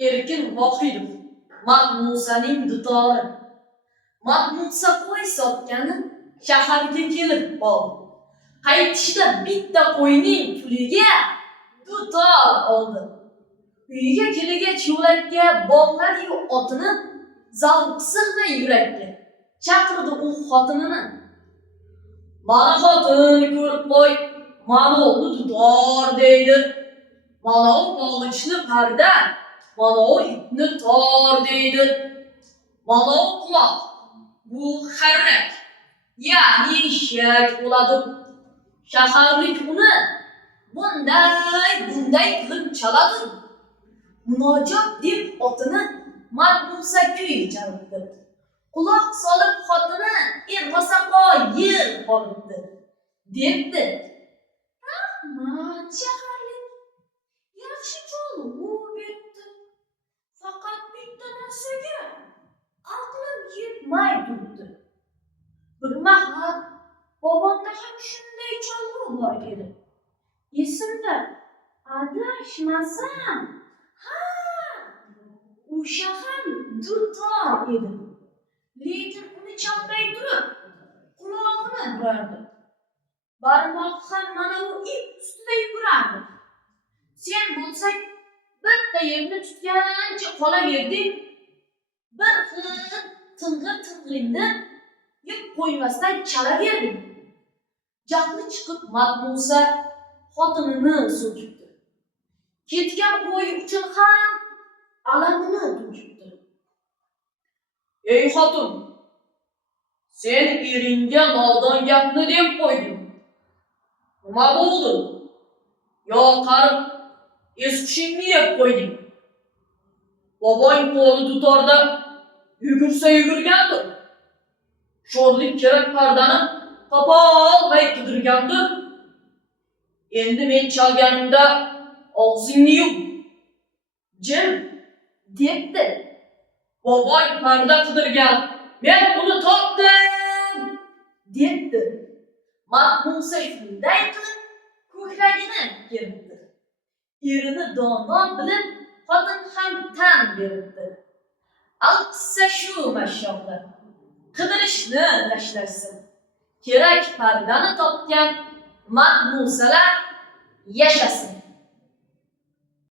Erkin Vohidov, Matmusaning dutori. Matmusa qo'y sotgani shaharga kelib qoldi. Qaytishda bitta qo'yning puliga dutor oldi. Uyga kelgach yo'lakka bog'ladi-yu otini zavq-sig'da yurakka chaqirdi u xotinini. Mana xotin ko'rib qo'y, mana u dutor deydi. Mana u bog'ichni parda, mana u ipni tor deydi. Mana u quloq, bu xarrak, ya'ni eshak bo'ladi. Shaharlik uni bunday qilib chaladi. Munojot deb otini Matmusa kuy chalibdi. Quloq solib xotini ermasa qoyil qolibdi. Debdi. Rahmat shaharlik, yaxshi cholg'u beribdi. Faqat bitta narsaga aqlim yetmay turibdi. Bir mahal bobomda ham shunday cholg'u bor edi. Esimda, adashmasam, o'sha ham dutor edi. Lekin uni chalmay turib, qulog'ini burardi. Barmoq ham mana u ip ustida yugurardi. Sen bo'lsang, bitta yerni tutgancha qolaverding. Bir xil ting'ir-ting'ringni yeb qo'ymasdan chalaverding. Jahli chiqib Matmusa xotinini so'kibdi. Ketgan qo'y uchun ham alamini to'kibdi. Ey xotin, sen eringga nodon gapni deb qo'yding. Nima bo'ldi? Yo qarib, es-hushingni yeb qo'yding. Boboing qo'li dutorda yugursa yugurgandir. Sho'rlik kerak pardani topolmay qidirgandir. Endi men chalganimda og'zingni yum. Jim, debdi. Boboy parda qidirgan, men uni topdim, debdi. Matmusa shunday qilib ko'kragini keribdi. Erini dono bilib, xotin ham tan beribdi. Alqissa shu mashyoqda qidirishni tashlashsin. Kerak pardani topgan Matmusalar yashasin.